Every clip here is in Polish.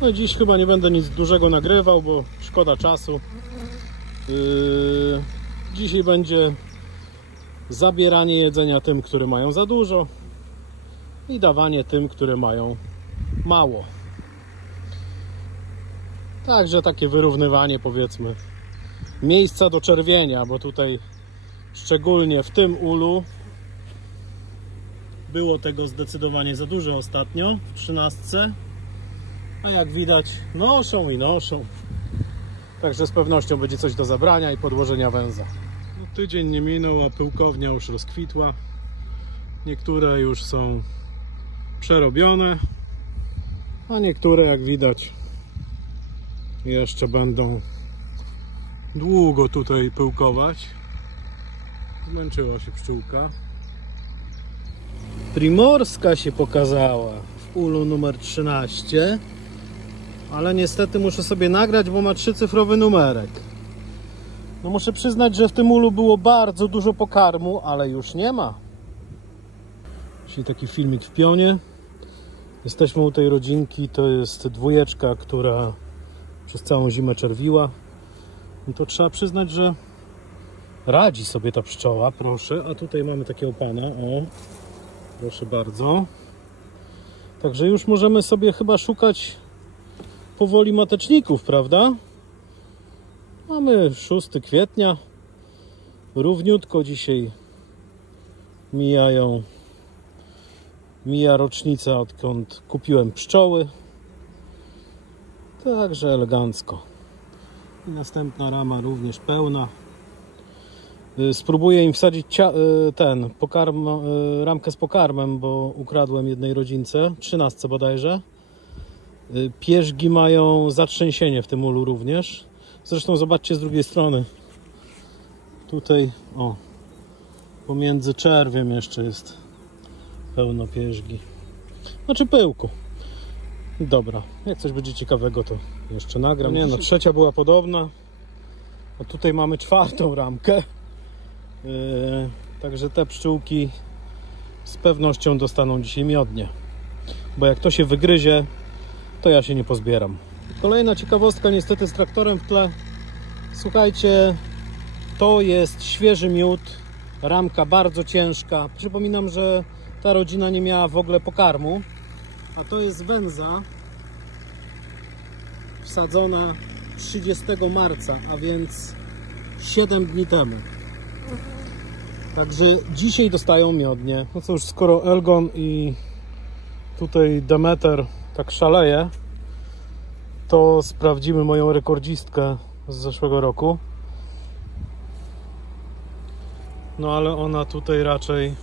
No i dziś chyba nie będę nic dużego nagrywał, bo szkoda czasu. Dzisiaj będzie zabieranie jedzenia tym, które mają za dużo i dawanie tym, które mają mało. Także takie wyrównywanie, powiedzmy, miejsca do czerwienia, bo tutaj szczególnie w tym ulu było tego zdecydowanie za dużo ostatnio w 13, a jak widać noszą i noszą. Także z pewnością będzie coś do zabrania i podłożenia węza. No, tydzień nie minął, a pyłkownia już rozkwitła. Niektóre już są przerobione, a niektóre, jak widać, jeszcze będą długo tutaj pyłkować. Zmęczyła się pszczółka. Primorska się pokazała w ulu numer 13, ale niestety muszę sobie nagrać, bo ma 3-cyfrowy numerek. No muszę przyznać, że w tym ulu było bardzo dużo pokarmu, ale już nie ma. Czyli taki filmik w pionie. Jesteśmy u tej rodzinki, to jest dwójeczka, która przez całą zimę czerwiła. No to trzeba przyznać, że radzi sobie ta pszczoła, proszę. A tutaj mamy takiego pana, o, proszę bardzo. Także już możemy sobie chyba szukać powoli mateczników, prawda? Mamy 6 kwietnia. Równiutko dzisiaj mija rocznica, odkąd kupiłem pszczoły. Także elegancko. I następna rama również pełna. Spróbuję im wsadzić ramkę z pokarmem, bo ukradłem jednej rodzince, 13 bodajże. Pierzgi mają zatrzęsienie w tym ulu również. Zresztą zobaczcie z drugiej strony. Tutaj, o, pomiędzy czerwiem jeszcze jest pełno pierzgi. Znaczy pyłku. Dobra, jak coś będzie ciekawego, to jeszcze nagram. Nie no, trzecia była podobna. A tutaj mamy 4. ramkę. Także te pszczółki z pewnością dostaną dzisiaj miodnie. Bo jak to się wygryzie, to ja się nie pozbieram. Kolejna ciekawostka niestety z traktorem w tle. Słuchajcie, to jest świeży miód. Ramka bardzo ciężka. Przypominam, że ta rodzina nie miała w ogóle pokarmu. A to jest węza wsadzona 30 marca, a więc 7 dni temu. Także dzisiaj dostają miodnie. No cóż, skoro Elgon i tutaj Demeter tak szaleje, to sprawdzimy moją rekordzistkę z zeszłego roku. No ale ona tutaj raczej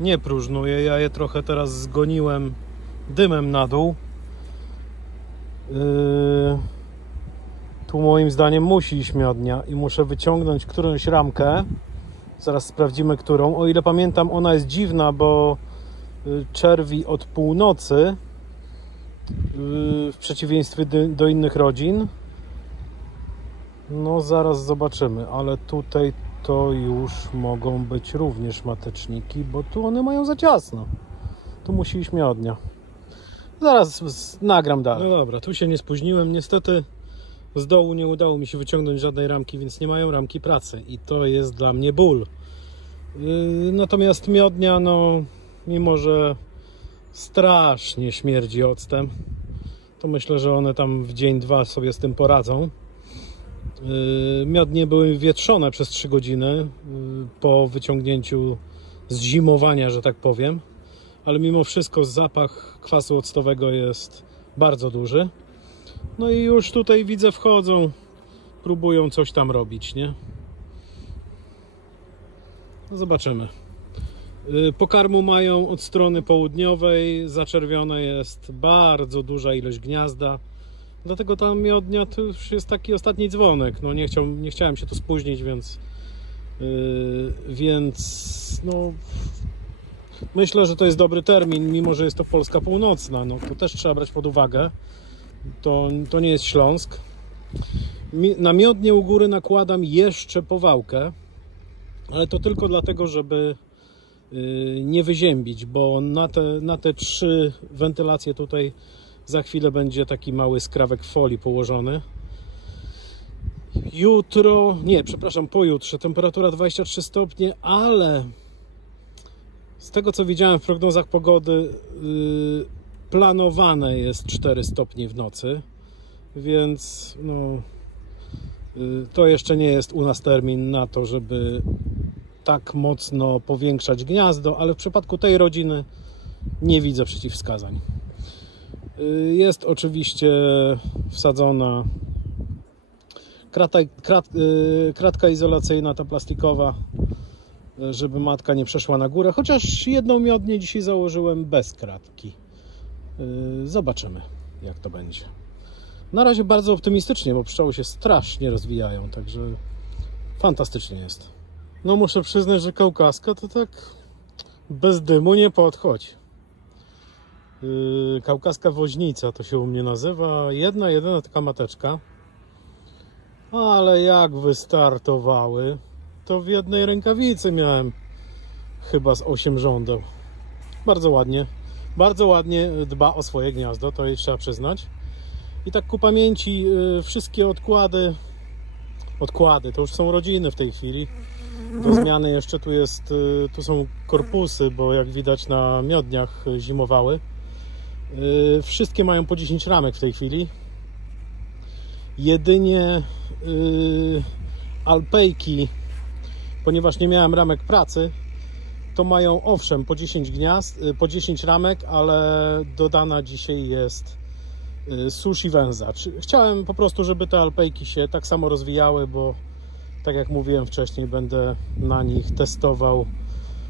nie próżnuje. Ja je trochę teraz zgoniłem dymem na dół. Tu moim zdaniem musi iść miodnia i muszę wyciągnąć którąś ramkę. Zaraz sprawdzimy, którą. O ile pamiętam, ona jest dziwna, bo czerwi od północy, w przeciwieństwie do innych rodzin. No zaraz zobaczymy, ale tutaj to już mogą być również mateczniki, bo tu one mają za ciasno. Tu musi iść miodnia. Zaraz nagram dalej. No dobra, tu się nie spóźniłem. Niestety z dołu nie udało mi się wyciągnąć żadnej ramki, więc nie mają ramki pracy i to jest dla mnie ból. Natomiast miodnia, no mimo że strasznie śmierdzi octem, to myślę, że one tam w dzień, 2 sobie z tym poradzą. Miodnie były wietrzone przez 3 godziny po wyciągnięciu z zimowania, że tak powiem, ale mimo wszystko zapach kwasu octowego jest bardzo duży. No i już tutaj widzę, wchodzą, próbują coś tam robić, nie? No zobaczymy. Pokarmu mają od strony południowej, zaczerwione jest bardzo duża ilość gniazda. Dlatego ta miodnia to już jest taki ostatni dzwonek. No nie chciałem się tu spóźnić, więc no myślę, że to jest dobry termin, mimo że jest to Polska północna. No to też trzeba brać pod uwagę. To nie jest Śląsk. Na miodnie u góry nakładam jeszcze powałkę, ale to tylko dlatego, żeby nie wyziębić, bo na te 3 wentylacje tutaj Za chwilę będzie taki mały skrawek folii położony. Jutro, nie, przepraszam, pojutrze temperatura 23 stopnie, ale z tego co widziałem w prognozach pogody planowane jest 4 stopnie w nocy, więc no, to jeszcze nie jest u nas termin na to, żeby tak mocno powiększać gniazdo, ale w przypadku tej rodziny nie widzę przeciwwskazań. Jest oczywiście wsadzona kratka izolacyjna, ta plastikowa, żeby matka nie przeszła na górę, chociaż jedną miodnię dzisiaj założyłem bez kratki. Zobaczymy, jak to będzie. Na razie bardzo optymistycznie, bo pszczoły się strasznie rozwijają, także fantastycznie jest. No muszę przyznać, że kaukaska to tak bez dymu nie podchodzi. Kaukaska woźnica to się u mnie nazywa. Jedyna taka mateczka. Ale jak wystartowały, to w jednej rękawicy miałem chyba z 8 żądeł. Bardzo ładnie dba o swoje gniazdo, to jej trzeba przyznać. I tak ku pamięci wszystkie odkłady, to już są rodziny w tej chwili. Do zmiany jeszcze tu są korpusy, bo jak widać na miodniach zimowały. Wszystkie mają po 10 ramek w tej chwili. Jedynie alpejki, ponieważ nie miałem ramek pracy, to mają owszem po 10 gniazd, po 10 ramek, ale dodana dzisiaj jest sushi węza. Chciałem po prostu, żeby te alpejki się tak samo rozwijały, bo tak jak mówiłem wcześniej, będę na nich testował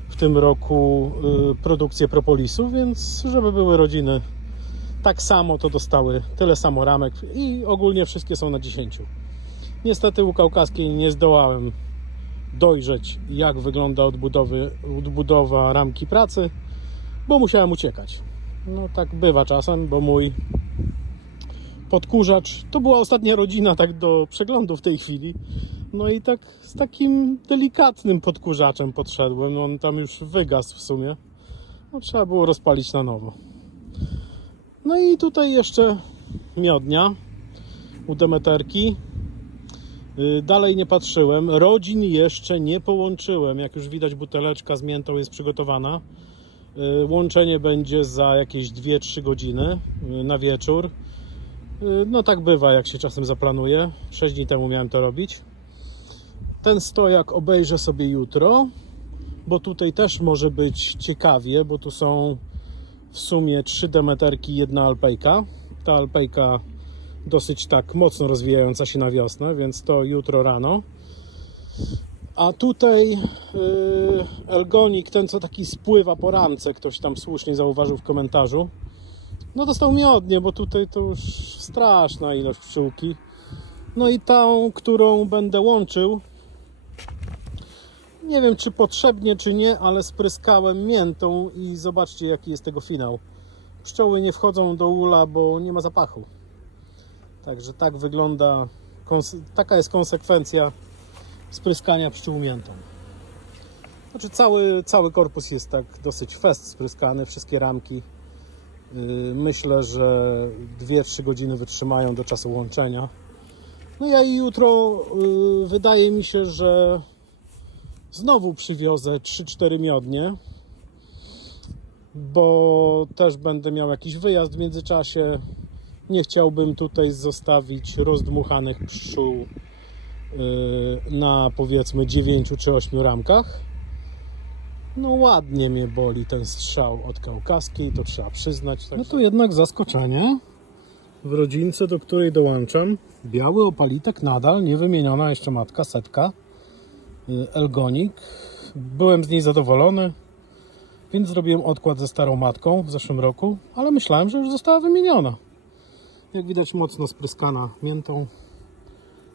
w tym roku produkcję propolisu, więc żeby były rodziny tak samo, to dostały tyle samo ramek i ogólnie wszystkie są na 10. Niestety u kaukaskiej nie zdołałem dojrzeć, jak wygląda odbudowa ramki pracy, bo musiałem uciekać. No tak bywa czasem, bo mój podkurzacz to była ostatnia rodzina tak do przeglądu w tej chwili. No i tak z takim delikatnym podkurzaczem podszedłem. On tam już wygasł w sumie. No, trzeba było rozpalić na nowo. No i tutaj jeszcze miodnia u Demeterki. Dalej nie patrzyłem. Rodzin jeszcze nie połączyłem. Jak już widać, buteleczka z miętą jest przygotowana. Łączenie będzie za jakieś 2-3 godziny na wieczór. No tak bywa, jak się czasem zaplanuje. 6 dni temu miałem to robić. Ten stojak obejrzę sobie jutro, bo tutaj też może być ciekawie, bo tu są w sumie 3 demeterki i 1 alpejka. Ta alpejka dosyć tak mocno rozwijająca się na wiosnę, więc to jutro rano. A tutaj Elgonik, ten co taki spływa po ramce, ktoś tam słusznie zauważył w komentarzu, no dostał miodnie, bo tutaj to już straszna ilość pszczółki. No i tą, którą będę łączył, nie wiem czy potrzebnie czy nie, ale spryskałem miętą i zobaczcie jaki jest tego finał. Pszczoły nie wchodzą do ula, bo nie ma zapachu. Także tak wygląda, taka jest konsekwencja spryskania pszczół miętą. Znaczy cały korpus jest tak dosyć fest spryskany, wszystkie ramki. Myślę, że 2-3 godziny wytrzymają do czasu łączenia. No ja i jutro wydaje mi się, że znowu przywiozę 3-4 miodnie, bo też będę miał jakiś wyjazd w międzyczasie. Nie chciałbym tutaj zostawić rozdmuchanych pszczół na powiedzmy 9 czy 8 ramkach. No ładnie mnie boli ten strzał od kaukaskiej, to trzeba przyznać. Także... No to jednak zaskoczenie w rodzince, do której dołączam. Biały opalitek nadal, nie wymieniona jeszcze matka, setka. Elgonik. Byłem z niej zadowolony, więc zrobiłem odkład ze starą matką w zeszłym roku, ale myślałem, że już została wymieniona. Jak widać mocno spryskana miętą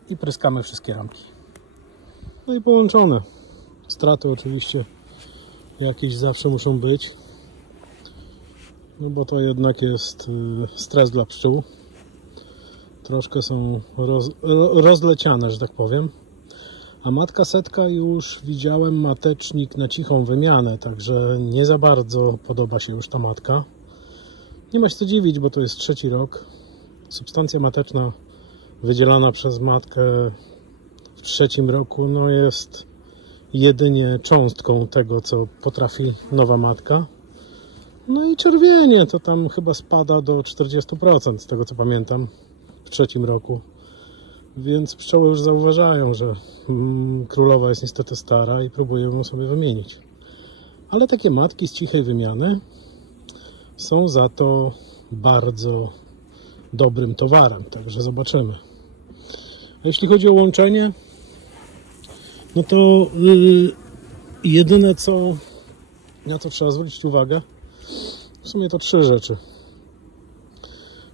i pryskamy wszystkie ramki. No i połączone. Straty oczywiście jakieś zawsze muszą być, no bo to jednak jest stres dla pszczół. Troszkę są rozleciane, że tak powiem. A matka setka już widziałem matecznik na cichą wymianę, także nie za bardzo podoba się już ta matka. Nie ma się co dziwić, bo to jest 3. rok. Substancja mateczna wydzielana przez matkę w 3. roku no jest jedynie cząstką tego, co potrafi nowa matka. No i czerwienie to tam chyba spada do 40%, z tego co pamiętam, w 3. roku. Więc pszczoły już zauważają, że królowa jest niestety stara i próbują ją sobie wymienić. Ale takie matki z cichej wymiany są za to bardzo dobrym towarem, także zobaczymy. A jeśli chodzi o łączenie, no to jedyne na co trzeba zwrócić uwagę, w sumie to 3 rzeczy.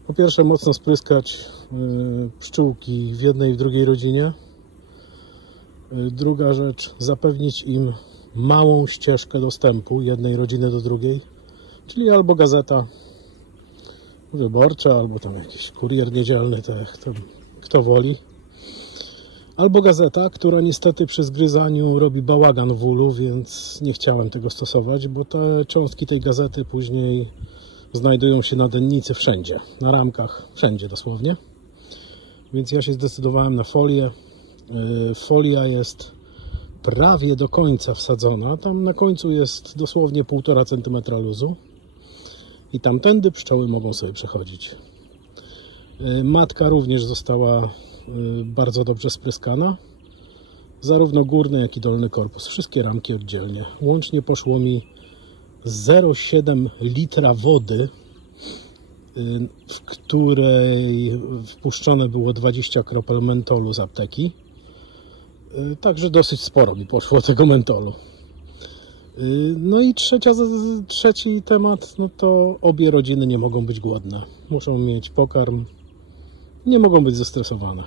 Po pierwsze, mocno spryskać pszczółki w jednej i w drugiej rodzinie. Druga rzecz, zapewnić im małą ścieżkę dostępu jednej rodziny do drugiej, czyli albo gazeta wyborcza, albo tam jakiś kurier niedzielny, kto woli. Albo gazeta, która niestety przy zgryzaniu robi bałagan w ulu, więc nie chciałem tego stosować, bo te cząstki tej gazety później znajdują się na dennicy wszędzie, na ramkach, wszędzie dosłownie. Więc ja się zdecydowałem na folię. Folia jest prawie do końca wsadzona. Tam na końcu jest dosłownie 1,5 cm luzu. I tamtędy pszczoły mogą sobie przechodzić. Matka również została bardzo dobrze spryskana. Zarówno górny, jak i dolny korpus. Wszystkie ramki oddzielnie. Łącznie poszło mi 0,7 litra wody, w której wpuszczone było 20 kropel mentolu z apteki. Także dosyć sporo mi poszło tego mentolu. No i trzeci temat, no to obie rodziny nie mogą być głodne. Muszą mieć pokarm, nie mogą być zestresowane.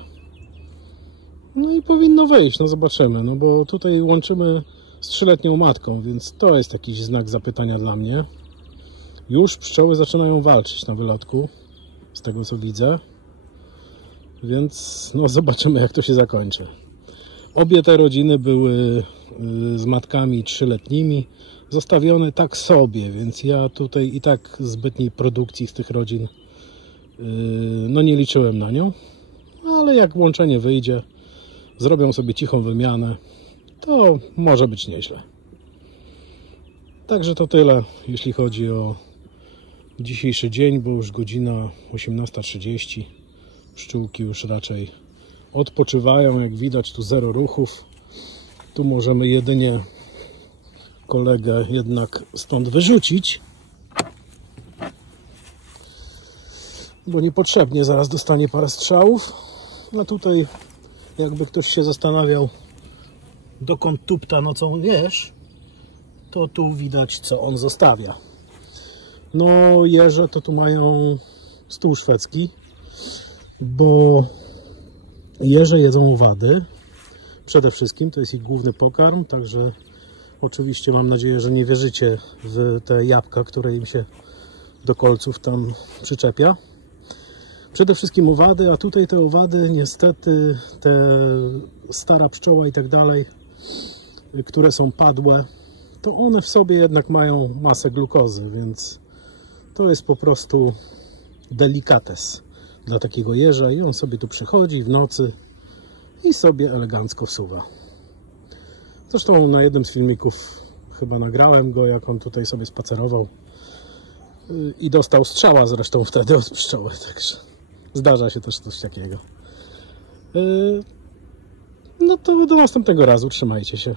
No i powinno wyjść, no zobaczymy, no bo tutaj łączymy z 3-letnią matką, więc to jest jakiś znak zapytania dla mnie. Już pszczoły zaczynają walczyć na wylotku, z tego co widzę, więc no zobaczymy, jak to się zakończy. Obie te rodziny były z matkami 3-letnimi, zostawione tak sobie, więc ja tutaj i tak zbytniej produkcji z tych rodzin no nie liczyłem na nią, ale jak łączenie wyjdzie, zrobią sobie cichą wymianę, to może być nieźle. Także to tyle, jeśli chodzi o dzisiejszy dzień, bo już godzina 18:30. Pszczółki już raczej odpoczywają, jak widać tu 0 ruchów. Tu możemy jedynie kolegę jednak stąd wyrzucić, bo niepotrzebnie zaraz dostanie parę strzałów. A tutaj jakby ktoś się zastanawiał, dokąd tupta nocą wież, to tu widać, co on zostawia. No jeże to tu mają stół szwedzki, bo jeże jedzą owady. Przede wszystkim to jest ich główny pokarm, także oczywiście mam nadzieję, że nie wierzycie w te jabłka, które im się do kolców tam przyczepia. Przede wszystkim owady, a tutaj te owady niestety, te stara pszczoła i tak dalej, które są padłe, to one w sobie jednak mają masę glukozy, więc to jest po prostu delikates dla takiego jeża i on sobie tu przychodzi w nocy i sobie elegancko wsuwa. Zresztą na jednym z filmików chyba nagrałem go, jak on tutaj sobie spacerował i dostał strzała zresztą wtedy od pszczoły, także zdarza się też coś takiego. No to do następnego razu, trzymajcie się.